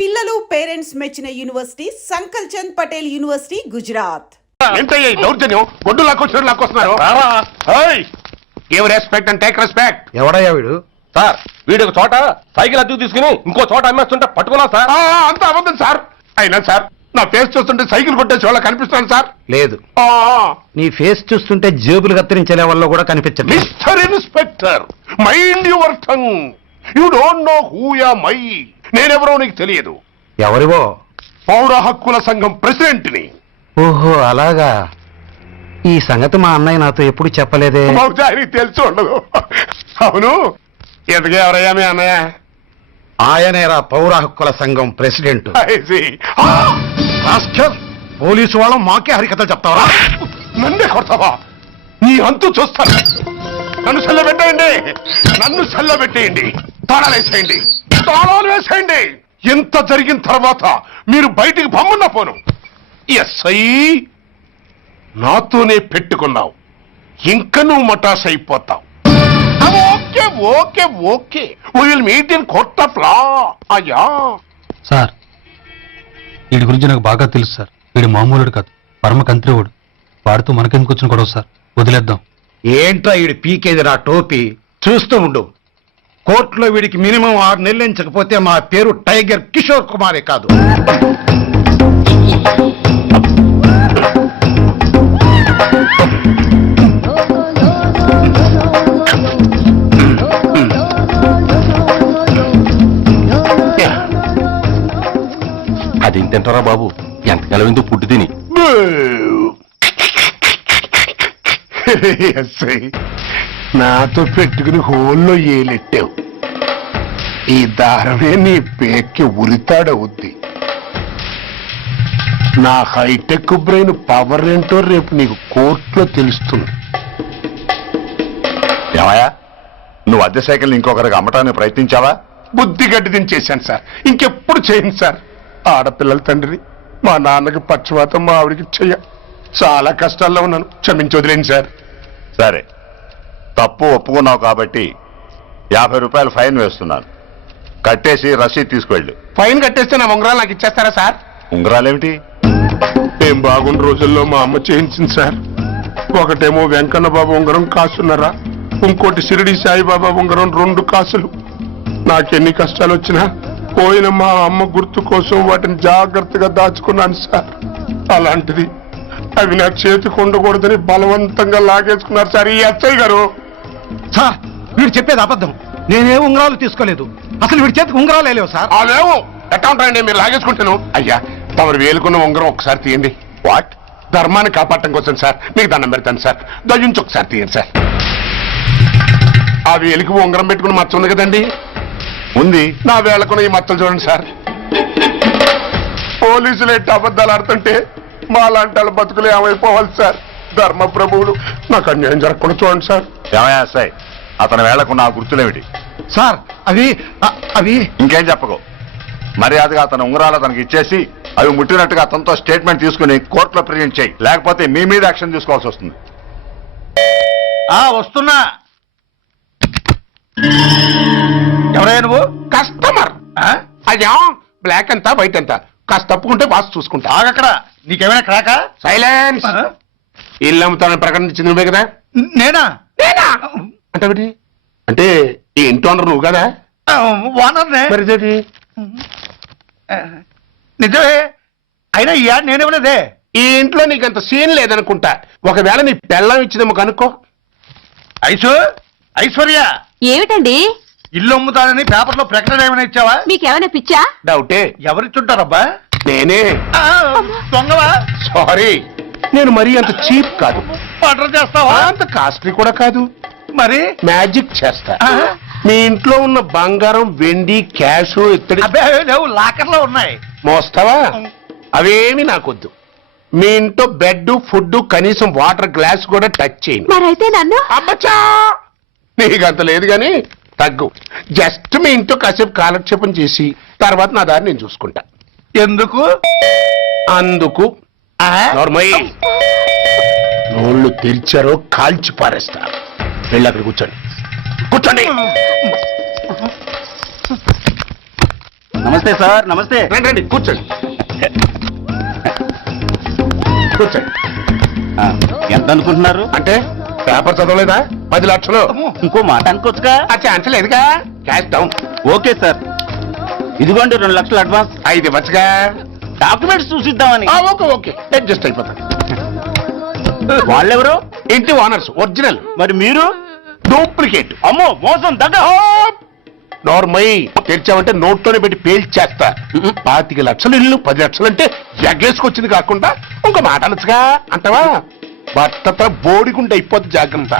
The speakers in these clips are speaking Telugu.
పిల్లలు పేరెంట్స్ మెచ్చిన యూనివర్సిటీ సంకల్ చంద్ పటేల్ యూనివర్సిటీ గుజరాత్. ఏంటయ్యా దౌర్జన్యం? గొడ్డు లాక్కొస్తున్నారు. Give respect and take respect. ఎవడయ్యా వీడు? సార్ వీడు ఒక చోట సైకిల్ అద్దెకు తీసుకుని ఇంకో చోట అమ్మేస్తుంటే పట్టుకున్నా సార్. అంత అబద్ధం సార్. అయినా సార్ నా ఫేస్ చూస్తుంటే సైకిల్ కొట్టేసి వాళ్ళ కనిపిస్తాను సార్. లేదు, నీ ఫేస్ చూస్తుంటే జేబులు కత్తిరించే వాళ్ళలో కూడా కనిపించదు. Mister inspector, mind your tongue. You don't know who yeah my. నేనెవరో నీకు తెలియదు. ఎవరివో? పౌర హక్కుల సంఘం ప్రెసిడెంట్ ని. ఓహో అలాగా. ఈ సంగతి మా అన్నయ్య నాతో ఎప్పుడు చెప్పలేదే. బహుశా ఆయనకి తెలిసి ఉండదు. అవును, ఎందుకు ఎవరయ్యా మీ అన్నయ్య? ఆయనేరా పౌర హక్కుల సంఘం ప్రెసిడెంట్. పోలీసు వాళ్ళం మాకే హరికథలు చెప్తావరా? నన్నే కొడతావా? నీ అంతు చూస్తాను. నన్ను సెల్లబెట్టేయండి, నన్ను సెల్లబెట్టేయండి. తాళాలు వేసేయండి, తాళాలు వేసేయండి. ఎంత జరిగిన తర్వాత మీరు బయటికి పంపన్న పోను. ఎస్ఐ నాతోనే పెట్టుకున్నావు, ఇంకా నువ్వు మటాస్ అయిపోతావు. Okay okay okay, we will meet in court of law. అయ్యా సార్, వీడి గురించి నాకు బాగా తెలుసు సార్. వీడు మామూలుడు కాదు, పరమ కంత్రివుడు. వాడితో మనకెందుకు వచ్చిన గొడవ సార్, వదిలేద్దాం. ఏంట్రా వీడి పీకేది నా టోపీ? చూస్తూ ఉండు. కోర్టులో వీడికి మినిమం 6 నెలలు ఎంచకపోతే మా పేరు టైగర్ కిషోర్ కుమారే కాదు. అది తింటారా బాబు? ఎంతకాలం ఎందుకు పుట్టి తిని. ఎస్ఐ నాతో పెట్టుకుని హోల్లో ఏలెట్టావు. ఈ దారమే నీ పేక్కి ఉరితాడవుద్ది. నా హైటెక్ బ్రెయిన్ పవర్ ఏంటో రేపు నీకు కోర్టులో తెలుస్తుంది. ఏమయ్యా, నువ్వు అద్దె సైకిల్ ఇంకొకరికి అమ్మటానికి ప్రయత్నించావా? బుద్ధి గడ్డి దించేశాను సార్, ఇంకెప్పుడు చేయను సార్. ఆడపిల్లల తండ్రి, మా నాన్నకి పక్షవాతం, మా ఆవిడికి చెయ్య. చాలా కష్టాల్లో ఉన్నాను, క్షమించి వదిలేండి సార్. సరే, తప్పు ఒప్పుకున్నావు కాబట్టి 50 రూపాయలు ఫైన్ వేస్తున్నాను. కట్టేసి రసీదు తీసుకువెళ్ళు. ఫైన్ కట్టేస్తే నా ఉంగరాలు నాకు ఇచ్చేస్తారా సార్? ఉంగరాలేమిటి? ఏం బాగున్న రోజుల్లో మా అమ్మ చేయించింది సార్. ఒకటేమో వెంకన్న బాబు ఉంగరం కాసున్నరా, ఇంకోటి షిరిడి సాయిబాబా ఉంగరం 2 కాసులు. నాకెన్ని కష్టాలు వచ్చినా పోయిన మా అమ్మ గుర్తు కోసం వాటిని జాగ్రత్తగా దాచుకున్నాను సార్. అలాంటిది అవి నా చేతికి ఉండకూడదని బలవంతంగా లాగేసుకున్నారు సార్ ఈ ఎస్ఐ గారు. సార్, వీడు చెప్పేది అబద్ధం. నేనే ఉంగరాలు తీసుకోలేదు. అసలు వీడి చేతికి ఉంగరాలు లేవు సార్. అదేమో ఎట్టా ఉంటాయండి, మీరు లాగేసుకుంటాను. అయ్యా తమరు వేలుకున్న ఉంగరం ఒకసారి తీయండి. వాట్? ధర్మాన్ని కాపాడటం కోసం సార్, మీకు దండం పెడతాను సార్. దయ్యుంచి ఒకసారి తీయండి సార్. ఆ వేలికి ఉంగరం పెట్టుకుని మచ్చ ఉంది కదండి, ఉంది. నా వేళకున్న ఈ మచ్చలు చూడండి సార్. పోలీసులు ఎట్టి అబద్ధాలు ఆడుతుంటే మా లాంటి వాళ్ళ బతుకులు ఏమైపోవాలి సార్. ధర్మ ప్రభువులు, నాకు అన్యాయం జరగకుండా చూడండి సార్. ఏమయ్యా సాయి, అతని వేళకున్న ఆ గుర్తులేమిటి? సార్, అవి ఇంకేం చెప్పకు. మర్యాదగా అతని ఉంగరాలు అతనికి ఇచ్చేసి అవి ముట్టినట్టుగా అతనితో స్టేట్మెంట్ తీసుకుని కోర్టులో ప్రెజెంట్ చేయి. లేకపోతే మీ మీద యాక్షన్ తీసుకోవాల్సి వస్తుంది. వస్తున్నా. ఎవరయ్యా నువ్వు? కస్టమర్. అయ్యా బ్లాక్ ఎంత వైట్ ఎంత కాస్త తప్పుకుంటే వాసు చూసుకుంటా. ఆగక్కడ. నీకేమైనా క్రాకా? సైలెన్స్. ఇల్లు అమ్ముతానని ప్రకటించింది నువ్వే కదా? నేనా? అంటే అంటే ఈ ఇంటి ఓనర్ నువ్వు కదా? ఓనర్నే. మరి ఇదేంటి? నిజమే. అయినా ఈ యాడ్ నేనేమలేదే. ఈ ఇంట్లో నీకు అంత సీన్ లేదనుకుంటా. ఒకవేళ నీ పెళ్ళం ఇచ్చిందేమో కనుక్కో. ఐశ్వర్య, ఏమిటండి? ఇల్లు అమ్ముతానని పేపర్లో ప్రకటన ఏమైనా ఇచ్చావా? మీకేమైనా పిచ్చా? డౌటే. ఎవరిచ్చుంటారబ్బా? నేనే. దొంగవా? సారీ, నేను మరీ అంత చీప్ కాదు. మర్డర్ చేస్తావా? అంత కాస్ట్లీ కూడా కాదు. మరి మ్యాజిక్ చేస్తా. మీ ఇంట్లో ఉన్న బంగారం, వెండి, క్యాష్, ఇత్తడి లేవు, లాకర్లో ఉన్నాయి. మోస్తావా? అవేమి నాకొద్దు. మీ ఇంట్లో బెడ్, ఫుడ్, కనీసం వాటర్ గ్లాస్ కూడా టచ్ చేయను. మరైతే నన్ను అబ్బచ్చా, నీకంత లేదు గాని తగ్గు. జస్ట్ మీ ఇంట్లో కాసేపు కాలక్షేపం చేసి తర్వాత నా దారి నేను చూసుకుంటా. ఎందుకు? అందుకు. నోర్మయ్య, నోళ్ళు తెరిచారో కాల్చి పారేస్తా. వెళ్ళి అక్కడ కూర్చోండి. కూర్చోండి. నమస్తే సార్, నమస్తే. రండి రండి కూర్చోండి కూర్చోండి. ఎంత అనుకుంటున్నారు? అంటే పేపర్ చదవలేదా? 10 లక్షలు. ఇంకో మాట అనుకోవచ్చుగా. ఆ ఛాన్స్ లేదుగా. Cash down. ఓకే సార్, ఇదిగోండి 2 లక్షలు అడ్వాన్స్. 5 ఇవ్వచ్చుగా. డాక్యుమెంట్స్ చూసిద్దామని. ఓకే ఓకే అడ్జస్ట్ అయిపోతాను. వాళ్ళెవరు? ఇంటి ఓనర్స్ ఒరిజినల్. మరి మీరు? డూప్లికేట్. అమ్మో, మోసం దగ్గ. నార్మల్ తెరిచామంటే నోట్లోనే పెట్టి పేల్చేస్తా. 25 లక్షలు ఇల్లు 10 లక్షలు అంటే ఎగ్గేసుకొచ్చింది కాకుండా ఇంకో మాట అనొచ్చుగా అంటావా? భర్తతో బోడిగుంటే అయిపోద్ది. జాగ్రత్త.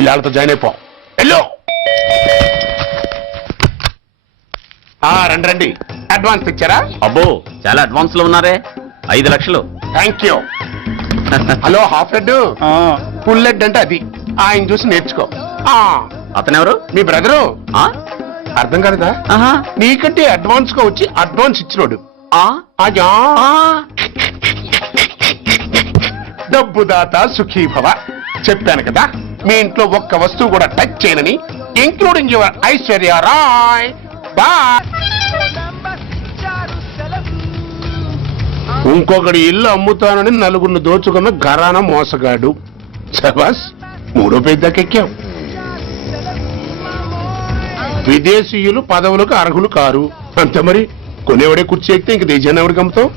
ఇల్లాలతో జాయిన్ అయిపో. వెళ్ళు. రండి రండి. అడ్వాన్స్ ఇచ్చారా? అబ్బో, చాలా అడ్వాన్స్ లో ఉన్నారే. 5 లక్షలు. Thank you. Hello half head, full head అంటే అది. ఆయన చూసి నేర్చుకో. అతనెవరు? మీ బ్రదరు. ఆ? అర్థం కాలేదా? ఆహా. నీకంటే అడ్వాన్స్ గా వచ్చి అడ్వాన్స్ ఇచ్చినోడు. ఆ? అయ్యా. ఆ. డబ్బు దాత సుఖీభవ. చెప్పాను కదా మీ ఇంట్లో ఒక్క వస్తువు కూడా టచ్ చేయనని, including your Aishwarya Rai. Bye. ఇంకొకటి ఇల్లు అమ్ముతానని నలుగురిని దోచుకున్న ఘరానా మోసగాడు. శబాస్, 3వ పేజీ దాకా ఎక్కాం. విదేశీయులు పదవులకు అర్హులు కారు. అంతే మరి. కొనేవాడే కుర్చీ ఎక్కితే ఇంక దేశాన్ని ఎవరికి అమ్ముతావు?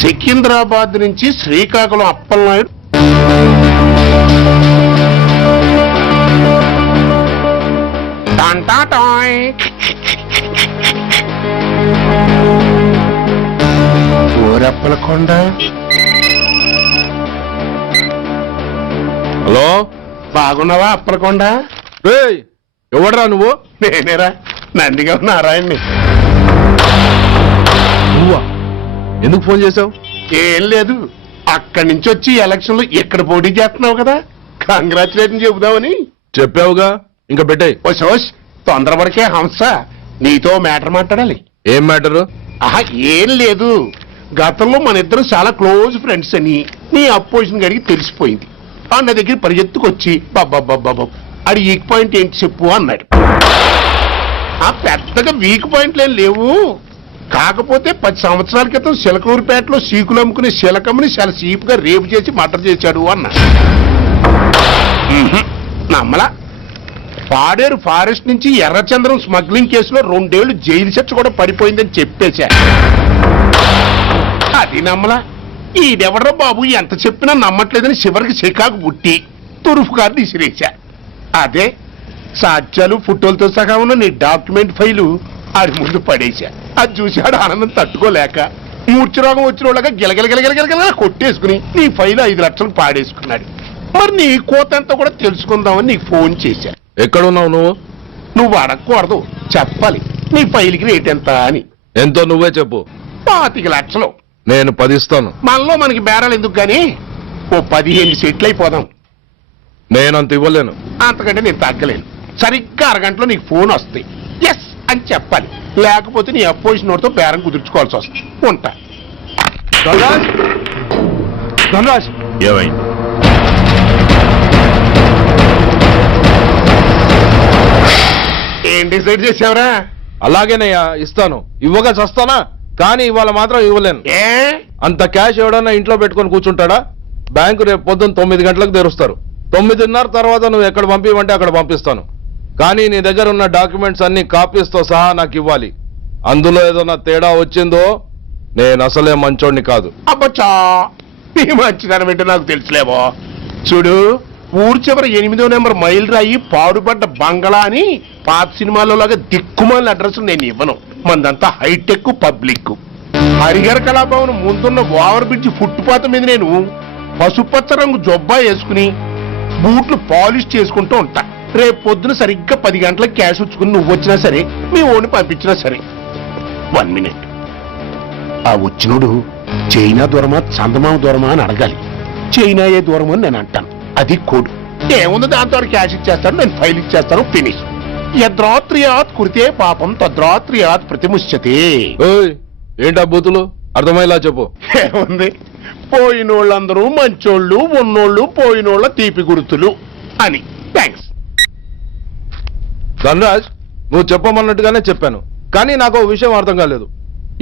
సికింద్రాబాద్ నుంచి శ్రీకాకుళం అప్పలనాయుడు టాంటాటాయ్. ఊరప్పలకొండ. హలో, బాగున్నావా అప్పలకొండ? ఎవడరా నువ్వు? నేనేరా, నందిగా నారాయణ్ణి. నువ్వా? ఎందుకు ఫోన్ చేసావు? ఏం లేదు, అక్కడి నుంచి వచ్చి ఎలక్షన్ లో ఇక్కడ పోటీ చేస్తున్నావు కదా, కంగ్రాచులేషన్ చెబుదామని. చెప్పావుగా, ఇంకా పెట్టాయి. ఓ సోష్, తొందరపడికే హంస, నీతో మ్యాటర్ మాట్లాడాలి. ఏం మ్యాటరు? ఆహా, ఏం లేదు. గతంలో మన ఇద్దరు చాలా క్లోజ్ ఫ్రెండ్స్ అని నీ అపోజిషన్ గడికి తెలిసిపోయింది. నా దగ్గర పరిగెత్తుకొచ్చి బాబా అది వీక్ పాయింట్ ఏంటి చెప్పు అన్నాడు. ఆ పెద్దగా వీక్ పాయింట్లు ఏం లేవు, కాకపోతే 10 సంవత్సరాల క్రితం శిలకూరుపేటలో సీకులు అమ్ముకునే శిలకమ్మని చాలా సీపుగా రేపు చేసి మర్డర్ చేశాడు అన్నాడు. నమ్మలా. పాడేరు ఫారెస్ట్ నుంచి ఎర్రచంద్రం స్మగ్లింగ్ కేసులో 2 ఏళ్లు జైలు శిక్ష కూడా పడిపోయిందని చెప్పేశా. అది నమ్మలా. ఈడెవడ్రా బాబు ఎంత చెప్పినా నమ్మట్లేదని చివరికి చికాకు పుట్టి తురుపు గారిని విసిరేశా. అదే సాక్ష్యాలు ఫోటోలతో సహా ఉన్న నీ డాక్యుమెంట్ ఫైలు ఆడి ముందు పడేశా. అది చూశాడు ఆనందం తట్టుకోలేక మూర్ఛరోగం వచ్చిన వాళ్ళగా గిలగిలగిలగిలగిలగిల కొట్టేసుకుని నీ ఫైలు 5 లక్షలు పాడేసుకున్నాడు. మరి నీ కోతంతా కూడా తెలుసుకుందామని నీకు ఫోన్ చేశా. ఎక్కడున్నావు నువ్వు? నువ్వు అడగకూడదు, చెప్పాలి. నీ ఫైల్కి రేట్ ఎంత అని. ఎంతో నువ్వే చెప్పు. 25 లక్షలు. నేను 10 ఇస్తాను. మనలో మనకి బేరాలు ఎందుకు గాని, ఓ 15 సెట్లు అయిపోదాం. నేనంత ఇవ్వలేను. అంతకంటే నేను తగ్గలేను. సరిగ్గా అరగంటలో నీకు ఫోన్ వస్తాయి. ఎస్ అని చెప్పాలి, లేకపోతే నీ అపోజిషన్ నోటితో బేరం కుదుర్చుకోవాల్సి వస్తుంది. ఉంటా. ధనరాజ్, ధనరాజ్, ఏమైంది? ఏం డిసైడ్ చేసావురా? అలాగేనయ్యా, ఇస్తాను. ఇవ్వగా చస్తానా, కానీ ఇవాళ మాత్రం ఇవ్వలేను. ఏ అంత క్యాష్ ఎవడన్నా ఇంట్లో పెట్టుకొని కూర్చుంటాడా? బ్యాంకు రేపు పొద్దున్న 9 గంటలకు తెరుస్తారు. 9:30 తర్వాత నువ్వు ఎక్కడ పంపివంటే అక్కడ పంపిస్తాను. కానీ నీ దగ్గర ఉన్న డాక్యుమెంట్స్ అన్ని కాపీస్తో సహా నాకు ఇవ్వాలి. అందులో ఏదైనా తేడా వచ్చిందో నేను అసలే మంచోడిని కాదు. అబ్బచ్చా, నీ మంచిదనం ఏంటో నాకు తెలుసులేవో. చూడు, ఊరు చివరి 8వ నెంబర్ మైల్ రాయి పాడుపడ్డ బంగళా అని పాత సినిమాలో లాగా దిక్కుమాలిన అడ్రస్ నేను ఇవ్వను. మందంతా హైటెక్ పబ్లిక్. హరిహర కళాభవన్ ముందున్న ఓవర్ బ్రిడ్జ్ ఫుట్పాత్ మీద నేను పసుపచ్చ రంగు జొబ్బా వేసుకుని బూట్లు పాలిష్ చేసుకుంటూ ఉంటా. రేపు పొద్దున సరిగ్గా 10 గంటలకు క్యాష్ ఉంచుకుని నువ్వు వచ్చినా సరే, మీ ఓన్ని పంపించినా సరే. 1 మినిట్. ఆ వచ్చినోడు చైనా దూరమా చందమామ దూరమా అని అడగాలి. చైనా ఏ దూరం అని నేను అంటాను. అది కోడ్. ఏముంది, దాంతో క్యాష్ ఇచ్చేస్తాను, నేను ఫైల్ ఇచ్చేస్తాను, ఫినిష్. యద్రాత్రియాత్ కురితే పాపం తద్రాత్రియాత్ ప్రతిముష్యతే. ఓయ్, ఏంటా బూతులు? అర్థమయ్యేలా చెప్పు. ఏముంది, పోయినోళ్ళందరూ మంచోళ్ళు, ఉన్నోళ్ళు పోయినోళ్ళ తీపి గుర్తులు అని. థ్యాంక్స్. ధనరాజ్, నువ్వు చెప్పమన్నట్టుగానే చెప్పాను, కానీ నాకు ఓ విషయం అర్థం కాలేదు.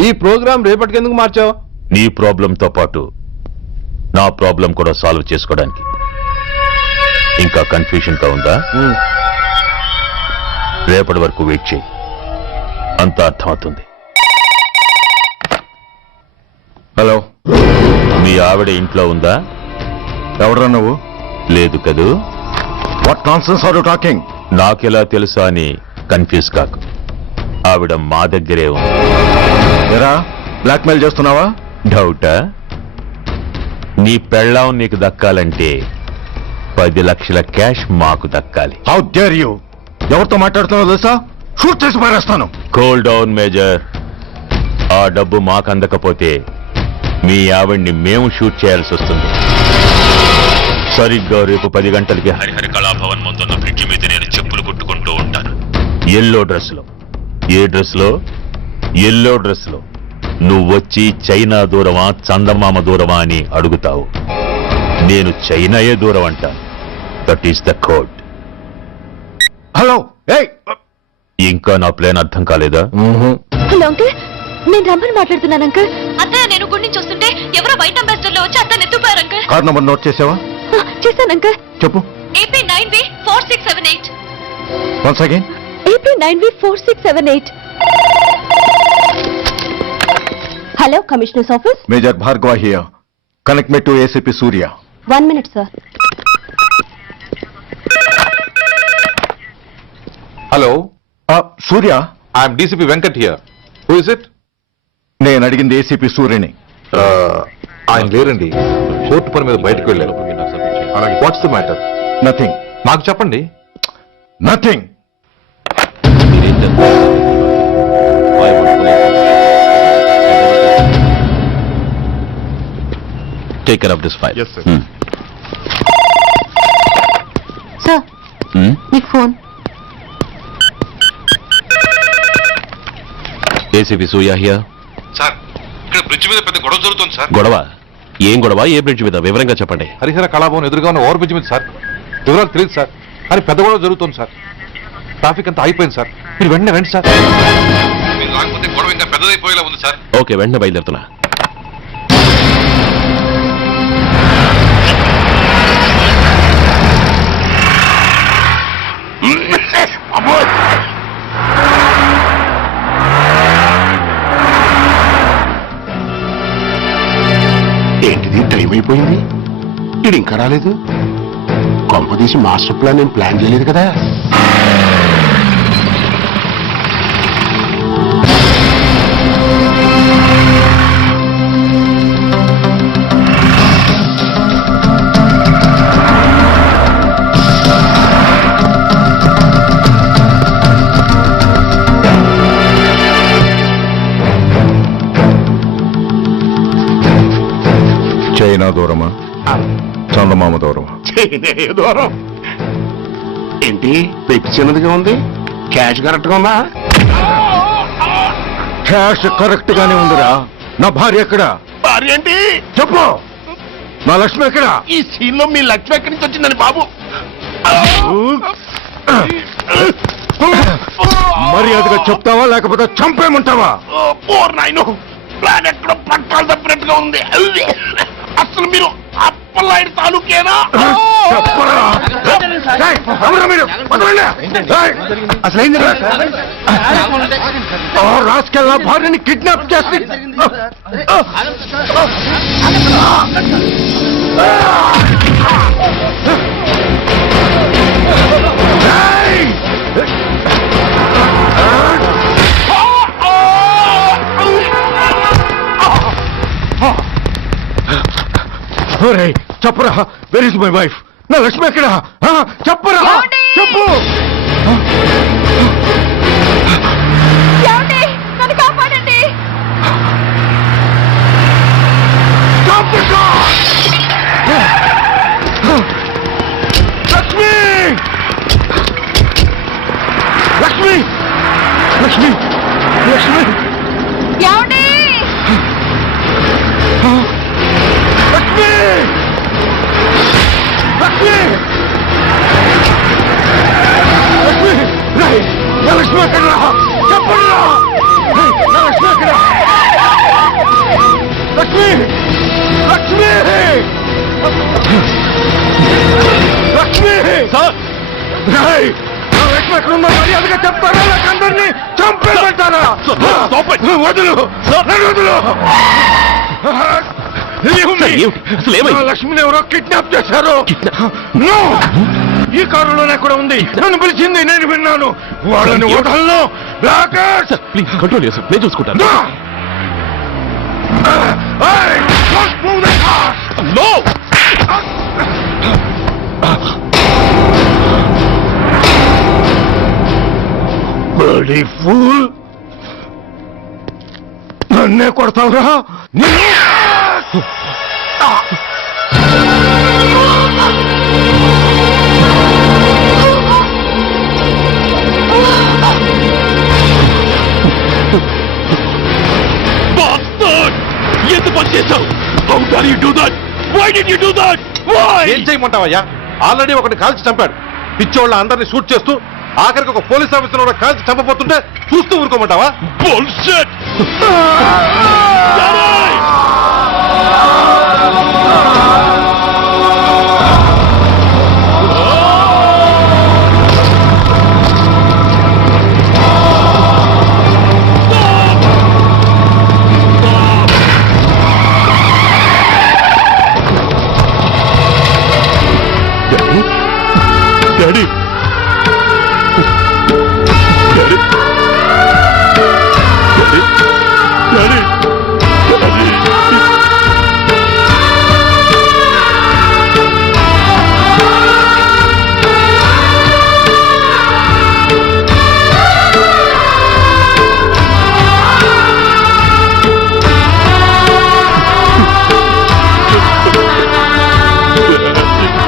ఈ ప్రోగ్రామ్ రేపటికి ఎందుకు మార్చావు? నీ ప్రాబ్లంతో పాటు నా ప్రాబ్లం కూడా సాల్వ్ చేసుకోవడానికి. ఇంకా కన్ఫ్యూజన్ గా ఉందా? రేపటి వరకు వెయిట్ చేయి, అంతా అర్థమవుతుంది. హలో, మీ ఆవిడ ఇంట్లో ఉందా? ఎవడ్రా నువ్వు? లేదు కదూ. What nonsense are you talking? నాకెలా తెలుసా అని కన్ఫ్యూజ్ కాకు. ఆవిడ మా దగ్గరే ఉంది. ఎరా, బ్లాక్మెయిల్ చేస్తున్నావా? డౌటా? నీ పెళ్ళాం నీకు దక్కాలంటే 10 లక్షల క్యాష్ మాకు దక్కాలి. How dare you! ఎవరితో మాట్లాడుతున్నావు తెలుసా? షూట్ చేసి పారేస్తాను. Cool down major. ఆ డబ్బు మాకు అందకపోతే మీ ఆవిడ్ని మేము షూట్ చేయాల్సి వస్తుంది. సరిగ్గా రేపు 10 గంటలకి హరిహర కళాభవన్ ముందున్న బ్రిడ్జి మీద నేను చెప్పులు కుట్టుకుంటూ ఉంటాను. ఎల్లో డ్రెస్ లో. ఏ డ్రెస్ లో? ఎల్లో డ్రెస్ లో. నువ్వొచ్చి చైనా దూరమా చందమామ దూరమా అని అడుగుతావు. నేను చైనాయే దూరం అంటాను. That is the code. Hello, ఏయ్! ఇంకా నా ప్లాన్ అర్థం కాలేదా? హలో అంకుల్, నేను రమ్మని మాట్లాడుతున్నాను అంకుల్. అత్తయ్య నేను గుడి నుంచి వస్తుంటే ఎవరో వైట్ అంబాసిడర్ లో వచ్చి అత్తని ఎత్తుపోయారు అంకుల్. కార్ నంబర్ నోట్ చేసావా? చేశాను అంకుల్. చెప్పు. AP 9V4678. Once again. AP 9V4678. Hello, commissioners office. Major Bhargava here. Connect me to ACP Surya. 1 minute sir. Hello, Surya, I'm DCP Venkat here. Who is it? నేను అడిగింది ఏసీపీ సూర్యని. ఆయన లేరండి, కోర్టు పని మీద బయటకు వెళ్ళారు. What's the matter? నథింగ్. నాకు చెప్పండి. Nothing. Take care of this file. Sir, మీకు phone. ACP Surya here. Sir, ఇక్కడ బ్రిడ్జ్ మీద పెద్ద గొడవ జరుగుతుంది సార్. గొడవ? ఏం గొడవ? ఏ బ్రిడ్జ్ మీద? వివరంగా చెప్పండి. హరిహర కళాభవన్ ఎదురుగా ఉన్న ఓవర్ బ్రిడ్జ్ మీద సార్. వివరాలు తెలియదు సార్, కానీ పెద్ద గొడవ జరుగుతుంది సార్. ట్రాఫిక్ అంతా అయిపోయింది సార్. మీరు వెంటనే రండి సార్. మీరు రాకపోతే గొడవ ఇంకా పెద్దదైపోయేలా ఉంది సార్. ఓకే, వెంటనే బయలుదేరుతున్నా. ఏంటిది, టైం అయిపోయింది, ఇది ఇంకా రాలేదు. కొంపదీసి మాస్టర్ ప్లాన్ నేను ప్లాన్ చేయలేదు కదా. చైనా దూరమా చందమామ దూరమా? దూరం ఏంటి, పెట్టి చిన్నదిగా ఉంది, క్యాష్ కరెక్ట్ గా ఉందా? క్యాష్ కరెక్ట్ గానే ఉందిరా. నా భార్య ఎక్కడ? భార్య ఏంటి చెప్పు. నా లక్ష్మి ఎక్కడ? ఈ సీన్ లో మీ లక్ష్మి ఎక్కడి నుంచి వచ్చిందని బాబు? మర్యాదగా చెప్తావా లేకపోతే చంపేమంటావా? పోర్ నాయను, ప్లాన్ ఎక్కడో పట్టాలు తప్పినట్టుగా ఉంది. అసలు మీరు అప్పలాంటి తాలూకేనా? చెప్పరా. ఏయ్, ఎవరు మీరు? వదలండి. ఏయ్, అసలు రాసుకెళ్ళ భార్యని కిడ్నాప్ చేసి చెప్పరా. Where is my wife? నా లక్ష్మి ఎక్కడ? చెప్పరా, చెప్పు. నన్ను కాపాడండి. లక్ష్మి, లక్ష్మి, లక్ష్మి, లక్ష్మి, ఏమండి? లక్ష్మి, లక్ష్మి, లక్ష్మి, లక్ష్మి ఎక్కడ? లక్ష్మి లక్ష్మి లక్ష్మి రేయ్, నా లక్ష్మి ఎక్కడున్నా మర్యాదగా చెప్తారా లేక అందరినీ చంపేమంటారా? వదులు నన్ను వదులు. నా లక్ష్మిని ఎవరో కిడ్నాప్ చేశారు. No! ఈ కారులోనే కూడా ఉంది. నన్ను పిలిచింది, నేను విన్నాను. వాళ్ళని వదలను. ప్లీజ్ కంట్రోల్ చేసి నేను చూసుకుంటాను. No! Bloody fool! నన్నే కొడతావురా? ఎంత పని చేశావు? How dare you do that? Why did you do that? Why? ఏం చేయమంటావయ్యా? ఆల్రెడీ ఒకటి కాల్చి చంపాడు. పిచ్చోళ్ళ అందరినీ షూట్ చేస్తూ ఆఖరికి ఒక పోలీస్ ఆఫీసర్ కూడా కాల్చి చంపబోతుంటే చూస్తూ ఊరుకోమంటావా? Bullshit! Daddy! Daddy! Daddy! Daddy!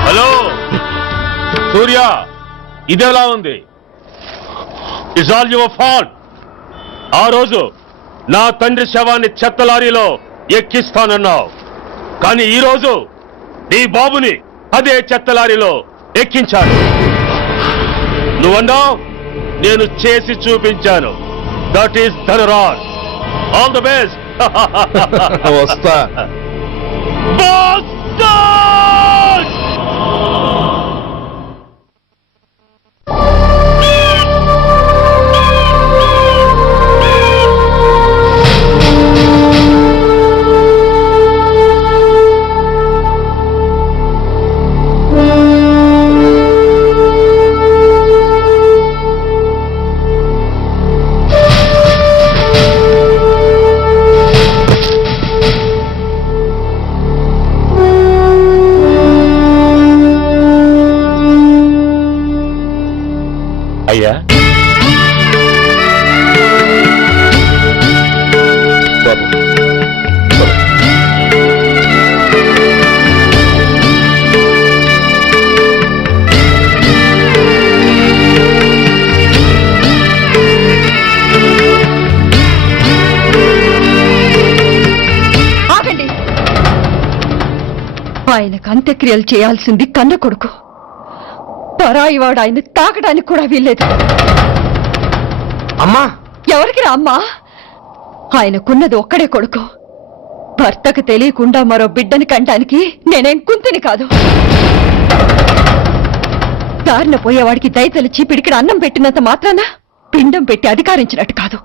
Hello Surya, ఇదెలా ఉంది? It's all your fault. ఆ రోజు నా తండ్రి శవాన్ని చెత్త లారీలో ఎక్కిస్తానన్నావు, కానీ ఈ రోజు నీ బాబుని అదే చెత్త లారీలో ఎక్కించాను. నువ్వన్నావు, నేను చేసి చూపించాను. That is Dhanraj. All the best. వస్తా. అయ్యా, బాబు ఆగండి. ఆయనకు అంత్యక్రియలు చేయాల్సింది కన్న కొడుకు. పరాయివాడు ఆయన తాకడానికి కూడా వీల్లేదు. అమ్మా, ఎవరికి రా అమ్మా? ఆయనకున్నది ఒక్కడే కొడుకు. భర్తకు తెలియకుండా మరో బిడ్డని కంటానికి నేనేం కుంతిని కాదు. దారిన పోయేవాడికి దయతలిచి పిడికిన అన్నం పెట్టినంత మాత్రాన పిండం పెట్టి అధికారించినట్టు కాదు.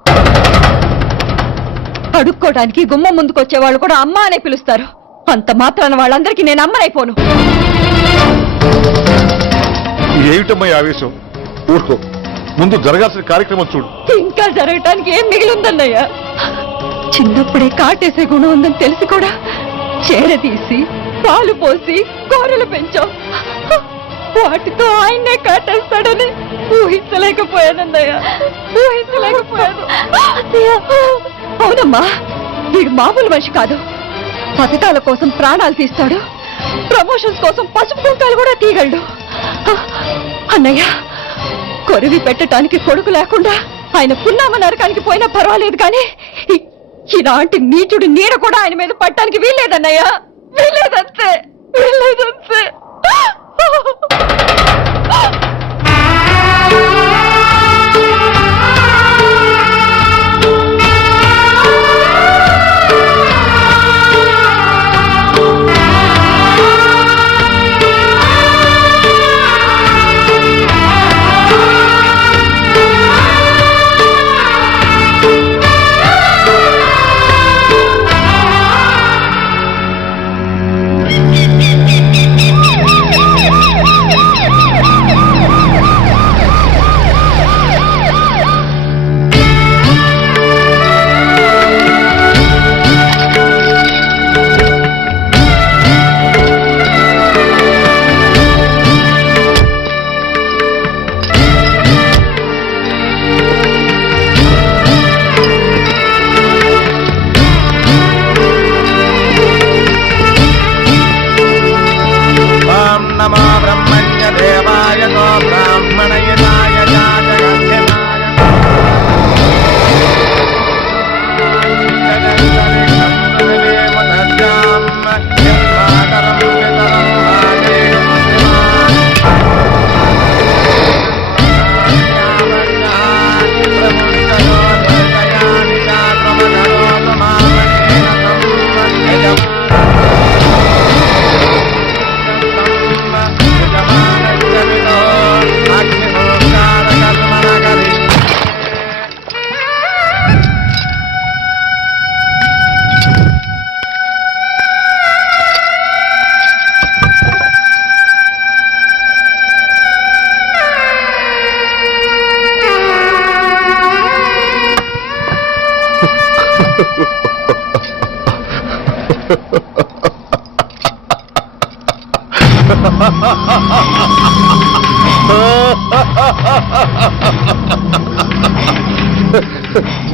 అడుక్కోవడానికి గుమ్మం ముందుకొచ్చేవాళ్ళు కూడా అమ్మ అనే పిలుస్తారు. అంత మాత్రాన వాళ్ళందరికీ నేను అమ్మనైపోను. ఏమిటమ్మా ఆవేశం? ఊరుకో, ముందు జరగాల్సిన కార్యక్రమం చూడు. ఇంకా జరగటానికి ఏం మిగిలిందన్నయ్యా? చిన్నప్పుడే కాటేసే గుణం ఉందని తెలిసి కూడా చేరదీసి పాలు పోసి కూరలు పెంచాం. వాటితో ఆయన్నే కాటేస్తాడని ఊహించలేకపోయానన్నయ్య, ఊహించలేకపోయాను. అవునమ్మా, వీడు మామూలు మనిషి కాదు. పథకాల కోసం ప్రాణాలు తీస్తాడు, ప్రమోషన్స్ కోసం పసుపు కుంకాలు కూడా తీయగలడు. అన్నయ్య, కొరివి పెట్టడానికి కొడుకు లేకుండా ఆయన పున్నామ నరకానికి పోయినా పర్వాలేదు, కానీ ఇలాంటి నీచుడు నీడ కూడా ఆయన మీద పట్టడానికి వీల్లేదన్నయ్య, వీల్లేదంతే, వీల్లేదంతే.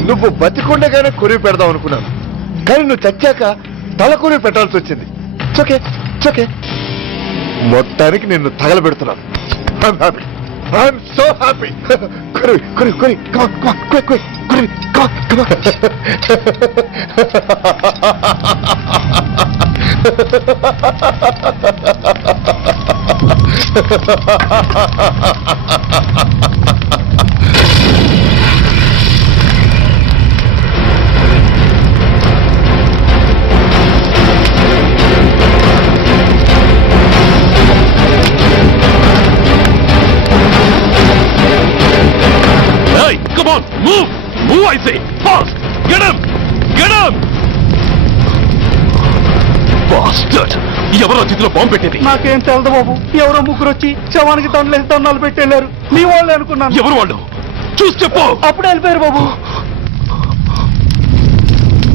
నువ్వు బతికుండగానే కొరివి పెడదాం అనుకున్నాను, కానీ నువ్వు చచ్చాక తల కొరివి పెట్టాల్సి వచ్చింది. చోకే చోకే మొత్తానికి నిన్ను తగలబెడుతున్నాను. I'm so happy. కొరివి కొరివి కొరివి కొరివి Hey, come on, move! Move, I say! Fast! Get him! Get him! Bastard! ఎవరో చేతిలో బాంబు పెట్టేది? నాకేం తెలదు బాబు. ఎవరో ముగ్గురు వచ్చి శవానికి దండలేసి దండాలు పెట్టేళ్ళారు. మీ వాళ్ళే అనుకున్నాను. ఎవరు వాళ్ళు? చూసి చెప్పు! అప్పుడే వెళ్ళిపోయారు బాబు.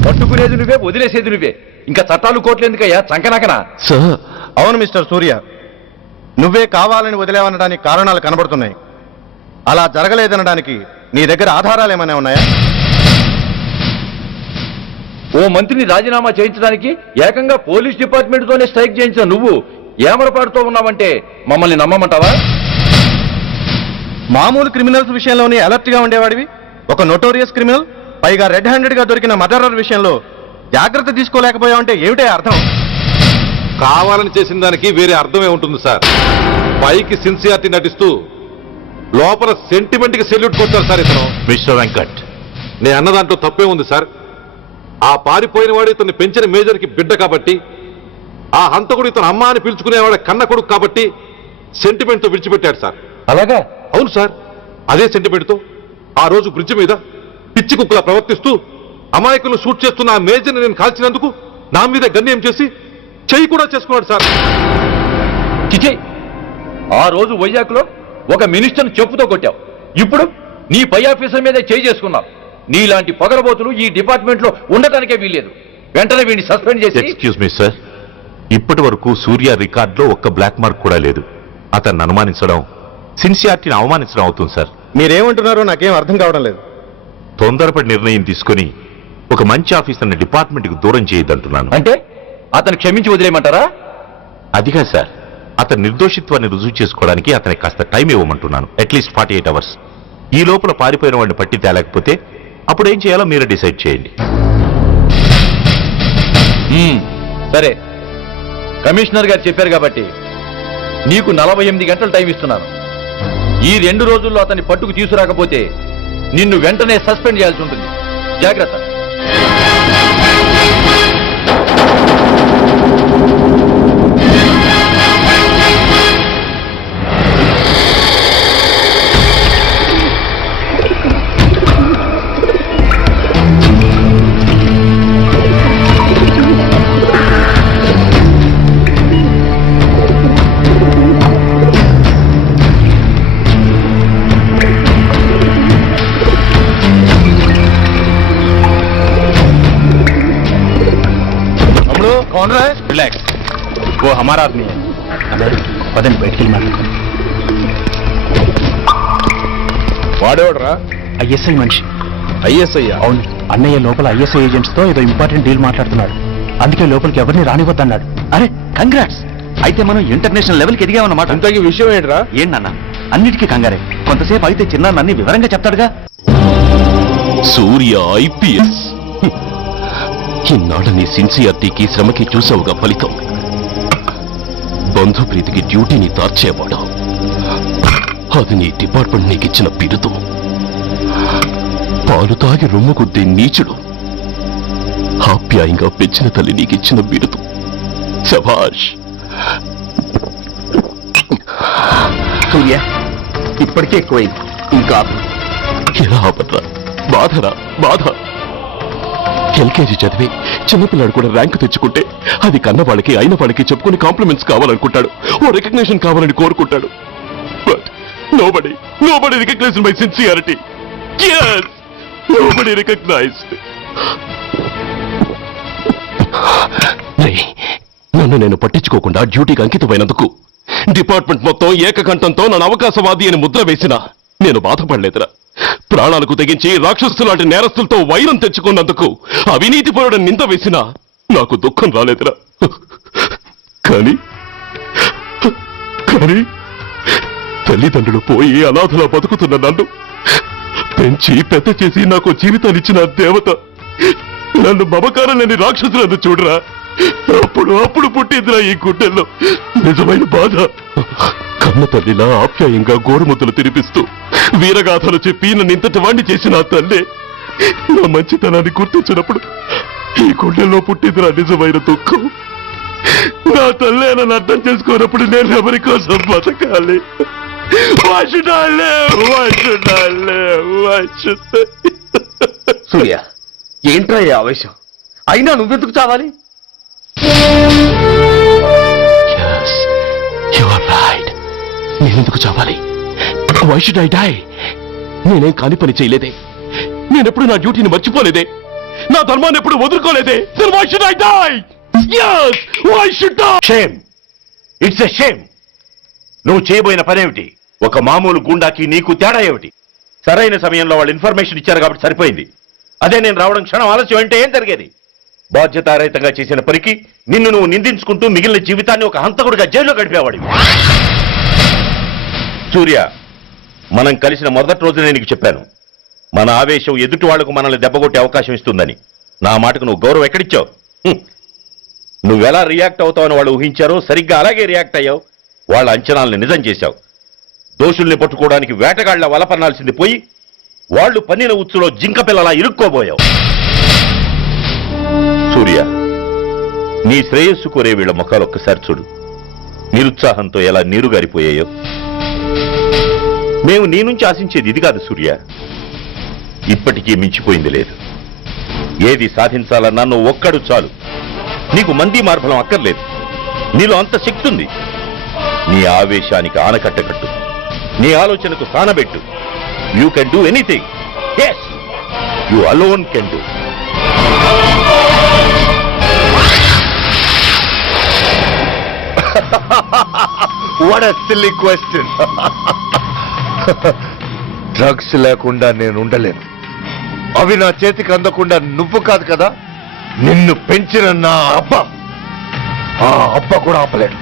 పట్టుకునేది నువ్వే, వదిలేసేది నువ్వే. ఇంకా చట్టాలు కోట్లు ఎందుకయ్యా చంకనాకనా? సార్, అవును మిస్టర్ సూర్య, నువ్వే కావాలని వదిలేవనడానికి కారణాలు కనబడుతున్నాయి. అలా జరగలేదనడానికి నీ దగ్గర ఆధారాలు ఏమైనా ఉన్నాయా? ఓ మంత్రిని రాజీనామా చేయించడానికి ఏకంగా పోలీస్ డిపార్ట్మెంట్ తోనే స్ట్రైక్ చేయించిన నువ్వు ఏమరపాటుతో ఉన్నావంటే మమ్మల్ని నమ్మమంటావా? మామూలు క్రిమినల్స్ విషయంలోనే అలర్ట్ గా ఉండేవాడివి, ఒక నోటోరియస్ క్రిమినల్, పైగా రెడ్ హ్యాండెడ్ గా దొరికిన మర్డరర్ విషయంలో జాగ్రత్త తీసుకోలేకపోయావంటే ఏమిటే అర్థం? కావాలని చేసిన దానికి వేరే అర్థమే ఉంటుంది సార్. పైకి సిన్సియారిటీ నటిస్తూ లోపల సెంటిమెంట్ కి సెల్యూట్ కొట్టారు సార్ ఇతను. మిస్టర్ వెంకట్, నేను అన్న దాంట్లో తప్పే ఉంది సార్. ఆ పారిపోయిన వాడు ఇతన్ని పెంచిన మేజర్ కి బిడ్డ కాబట్టి, ఆ హంతకుడు ఇతను అమ్మ అని పిలుచుకునేవాడు కన్న కొడుకు కాబట్టి సెంటిమెంట్ తో విడిచిపెట్టాడు సార్. అలాగా? అవును సార్, అదే సెంటిమెంట్ తో ఆ రోజు బ్రిడ్జ్ మీద పిచ్చి కుక్కలా ప్రవర్తిస్తూ అమాయకులను షూట్ చేస్తున్న ఆ మేజర్ని నేను కాల్చినందుకు నా మీద గన్యం చేసి చెయ్యి కూడా చేసుకున్నాడు సార్. చిచి, ఆ రోజు వైజాగ్లో ఒక మినిస్టర్ని చెప్పుతో కొట్టావు, ఇప్పుడు నీ పై ఆఫీసర్ మీదే చేయి చేసుకున్నావు. నీలాంటి పొగరబోతులు ఈ డిపార్ట్మెంట్ లో ఉండటానికే వీల్లేదు. వెంటనే వీడిని సస్పెండ్ చేసి. ఎక్స్క్యూజ్ మీ సార్, ఇప్పటి వరకు సూర్య రికార్డులో ఒక్క బ్లాక్ మార్క్ కూడా లేదు. అతన్ని అనుమానించడం సిన్సియారిటీని అవమానించడం అవుతుంది సార్. మీరేమంటున్నారో నాకేం అర్థం కావడం లేదు. తొందరపడి నిర్ణయం తీసుకుని ఒక మంచి ఆఫీసర్ని డిపార్ట్మెంట్కి దూరం చేయొద్దంటున్నాను. అంటే అతను క్షమించి వదిలేయమంటారా? అదిగా సార్, అతని నిర్దోషిత్వాన్ని రుజువు చేసుకోవడానికి అతనికి కాస్త టైం ఇవ్వమంటున్నాను. At least 48 hours. ఈ లోపల పారిపోయిన వాడిని పట్టి తేలేకపోతే అప్పుడు ఏం చేయాలో మీరే డిసైడ్ చేయండి. సరే, కమిషనర్ గారు చెప్పారు కాబట్టి నీకు 48 గంటలు టైం ఇస్తున్నాను. ఈ 2 రోజుల్లో అతన్ని పట్టుకు తీసుకురాకపోతే నిన్ను వెంటనే సస్పెండ్ చేయాల్సి ఉంటుంది. జాగ్రత్త. कौन रहा है? रिलैक्स, वो हमारा आदमी है. पदन बैठ के मालूम. వాడేవాడరా? ఐఎస్ఐ మనిషి. ఐఎస్ఐ? అవును, అన్నయ్య లోపల ఐఎస్ఐ ఏజెంట్స్ తో ఏదో ఇంపార్టెంట్ డీల్ మాట్లాడుతున్నాడు. అందుకే లోపలికి ఎవరిని రానివద్దన్నాడు. అరే కంగ్రాట్స్, అయితే మనం ఇంటర్నేషనల్ లెవెల్కి ఎదిగామన్నమాట. ఇంతకీ విషయం ఏంట్రా? ఏంటన్నా అన్నిటికీ కంగారే. కొంతసేపు అయితే చిన్న అన్ని వివరంగా చెప్తాడుగా. సూర్య ఐపీఎస్. ఇన్నాళ్ళ నీ సిన్సియారిటీకి శ్రమకి చూసావుగా ఫలితం. బంధుప్రీతికి డ్యూటీని తార్చేవాడు. అది నీ డిపార్ట్మెంట్ నీకిచ్చిన బిరుదు. పాలు తాగి రొమ్ము కొద్ది నీచుడు. ఆప్యాయంగా పెంచిన తల్లి నీకిచ్చిన బిరుదు. శభాష్. సూర్య, ఇప్పటికే ఎక్కువైంది, ఇంకా ఎలా ఆపట్రా? బాధరా బాధ. ఎల్కేజీ చదివి చిన్నపిల్లాడు కూడా ర్యాంకు తెచ్చుకుంటే అది కన్న వాళ్ళకి అయిన వాళ్ళకి చెప్పుకుని కాంప్లిమెంట్స్ కావాలనుకుంటాడు, ఓ రికగ్నిషన్ కావాలని కోరుకుంటాడు. But nobody recognized my sincerity. Yes, nobody recognized. నన్ను నేను పట్టించుకోకుండా డ్యూటీకి అంకితమైనందుకు డిపార్ట్మెంట్ మొత్తం ఏకకంఠంతో నన్ను అవకాశవాది అని ముద్ర వేసినా నేను బాధపడలేదురా. ప్రాణాలకు తెగించి రాక్షసు లాంటి నేరస్తులతో వైరం తెచ్చుకున్నందుకు అవినీతి పరుడని నింద వేసినా నాకు దుఃఖం రాలేదురా. కానీ తల్లిదండ్రులు పోయి అనాథలా బతుకుతున్న నన్ను పెంచి పెద్ద చేసి నాకు జీవితాన్నిచ్చిన దేవత నన్ను మమకారం లేని రాక్షసులను చూడరా. అప్పుడు పుట్టిందిరా ఈ గుడ్డెల్లో నిజమైన బాధ. కన్న తల్లిలా ఆప్యాయంగా గోరుముద్దలు తినిపిస్తూ వీరగాథలు చెప్పి నన్ను ఇంతటి వాణ్ణి చేసిన ఆ తల్లే నా మంచితనాన్ని గుర్తించినప్పుడు ఈ గుండెల్లో పుట్టిందిరా నిజమైన దుఃఖం. నా తల్లే నన్ను అర్థం చేసుకోనప్పుడు నేను ఎవరి కోసం బతకాలి? సూర్య, ఏంట్రా ఈ ఆవేశం? అయినా నువ్వెందుకు చావాలి? నేనెందుకు చావాలి? Why should I die? నేనేం కాని పని చేయలేదే. నేనెప్పుడు నా డ్యూటీని మర్చిపోలేదే. నా ధర్మాన్ని ఎప్పుడు వదులుకోలేదే. Then why should I die? Yes, why should I? Shame, it's a shame. నువ్వు చేయబోయిన పనేమిటి? ఒక మామూలు గుండాకి నీకు తేడా ఏమిటి? సరైన సమయంలో వాళ్ళు ఇన్ఫర్మేషన్ ఇచ్చారు కాబట్టి సరిపోయింది. అదే నేను రావడం క్షణం ఆలస్యం అంటే ఏం జరిగేది? బాధ్యతారహితంగా చేసిన పనికి నిన్ను నువ్వు నిందించుకుంటూ మిగిలిన జీవితాన్ని ఒక హంతకుడిగా జైల్లో గడిపేవాడివి. సూర్య, మనం కలిసిన మొదటి రోజు నేను నీకు చెప్పాను, మన ఆవేశం ఎదుటి వాళ్లకు మనల్ని దెబ్బకొట్టే అవకాశం ఇస్తుందని. నా మాటకు నువ్వు గౌరవం ఎక్కడిచ్చావు? నువ్వెలా రియాక్ట్ అవుతావని వాళ్ళు ఊహించారో సరిగ్గా అలాగే రియాక్ట్ అయ్యావు. వాళ్ళ అంచనాల్ని నిజం చేశావు. దోషుల్ని పట్టుకోవడానికి వేటగాళ్ల వలపన్నాల్సింది పోయి వాళ్ళు పన్నిన ఉచ్చులో జింక పిల్లలా ఇరుక్కోబోయావు. సూర్య, నీ శ్రేయస్సు కోరే వీళ్ల ముఖాలు ఒక్కసారి చూడు. నిరుత్సాహంతో ఎలా నీరుగారిపోయాయో. మేము నీ నుంచి ఆశించేది ఇది కాదు సూర్య. ఇప్పటికీ మించిపోయింది లేదు. ఏది సాధించాలన్నా నువ్వు ఒక్కడు చాలు. నీకు మంది మార్బలం అక్కర్లేదు. నీలో అంత శక్తి ఉంది. నీ ఆవేశానికి ఆనకట్ట కట్టు. నీ ఆలోచనకు సానబెట్టు. You can do anything. Yes, you alone can do. What a silly question. Drugs లేకుండా నేను ఉండలేను. అవి నా చేతికి అందకుండా నువ్వు కాదు కదా, నిన్ను పెంచిన నా అబ్బ, ఆ అబ్బ కూడా ఆపలేడు.